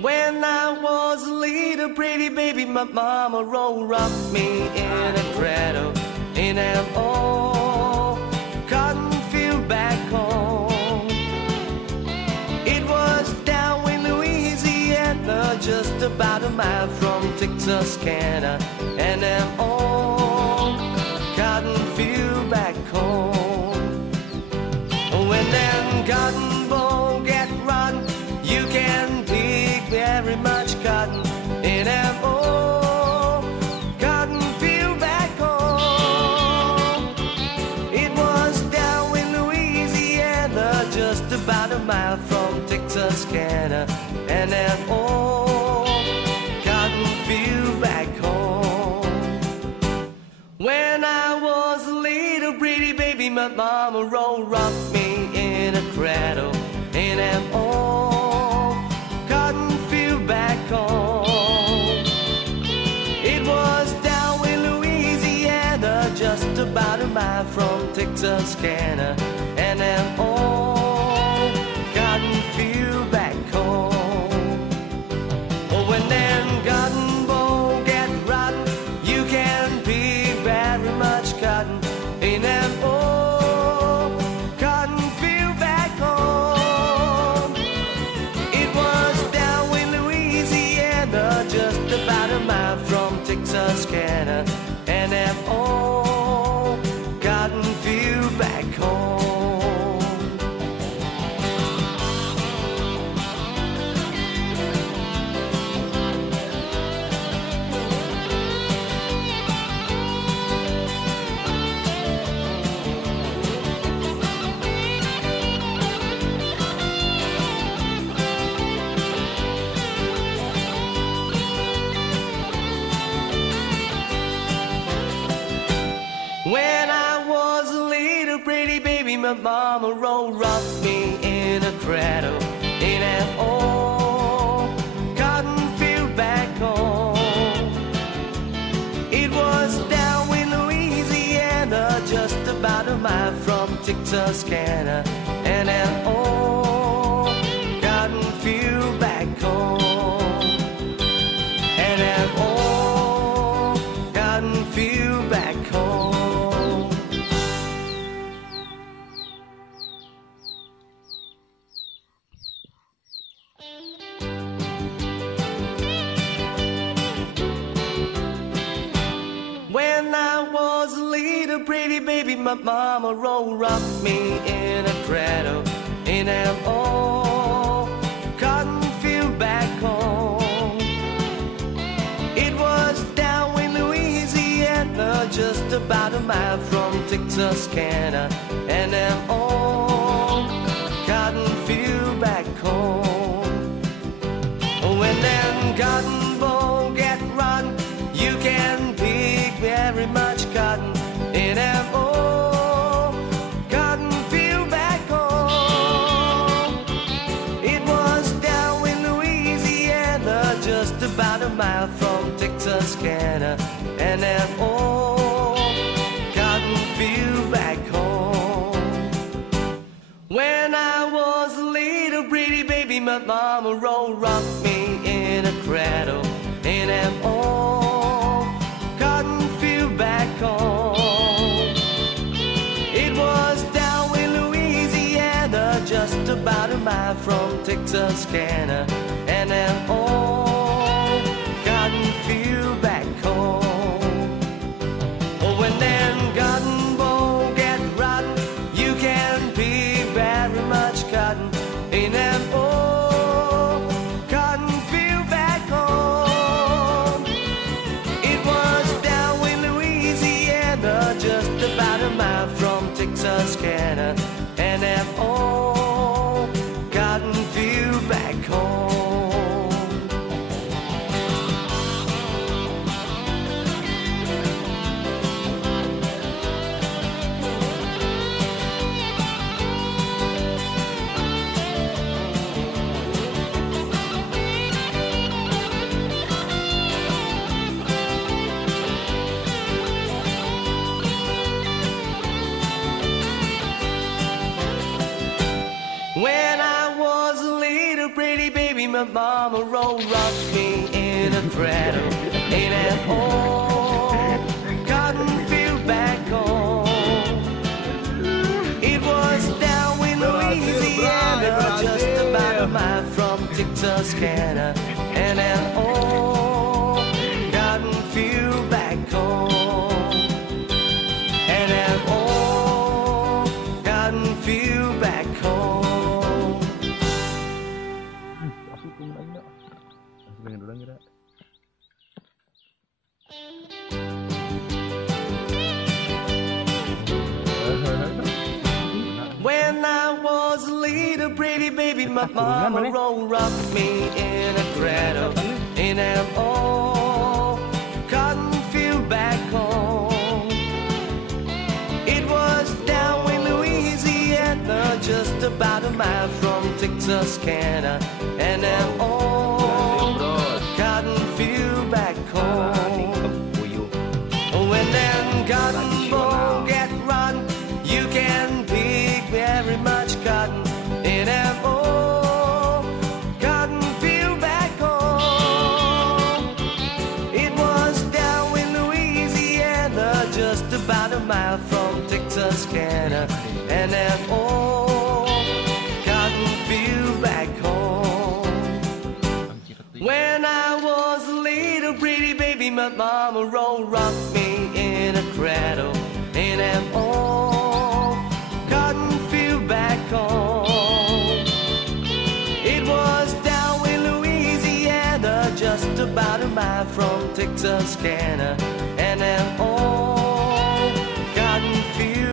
When I was a little pretty baby, my mama rolled up me in a cradle in an old cotton field back home. It was down in Louisiana, just about a mile from Texarkana, and an old cotton field back home. When them cotton balls get rotten, you can pick very much cotton in an old cotton field back home. It was down in Louisiana, just about a mile from Texarkana, and an old cotton field back home. When I was a little pretty baby, my mama rolled up me in a cradle in an old cotton field back home. It was down in Louisiana, just about a mile from Texarkana, and an old cotton field back home. Oh, when them cotton balls get rotten, you can pick very much cotton in an old cotton field back home. It was down in Louisiana, just about a mile from Texarkana, and an old cotton field back home. When I was a little pretty baby, my mama rolled up me in a cradle in an old cotton field back home. It was down in Louisiana, just about a mile from Texarkana, and an old cotton field back home, and an old cotton field back home. When I was a little pretty baby, my mama rolled up me in a cradle in an old cotton field back home. It was down in Louisiana, just about a mile from Texarkana, and an old cotton field back home. When them cotton balls get rotten, you can pick very much cotton in an old cotton field back home. It was down in Louisiana, just about a mile from Texarkana, and an old cotton field back home. When I was a little pretty baby, my mama rolled up me in a cradle in an old cotton field back home. It was down in Louisiana, just about a mile from Texarkana, and an old cotton field back home. Oh, when them cotton balls get rotten, you can pick very much cotton in an old cotton field back home. It was down in Louisiana, just about a mile from Texarkana, and an old cotton field back home. my mama rocked me in a cradle in an old cotton field back home. It was down in Louisiana, just about a mile from Texarkana, and an old cotton field back home, and an old cotton field back home. When I was a little pretty baby, my mama rocked me in a cradle in an old cotton field back home. It was down in Louisiana, just about a mile from Texarkana, and an old cotton field back home. When them cotton ball get rotten, you can pick very much cotton in an old cotton field back home. It was down in Louisiana, just about a mile from Texarkana, and an old cotton field back home. When I was a little pretty baby, my mama rocked me in a cradle in an old cotton field back home. It was down in Louisiana, just about a mile from Texarkana,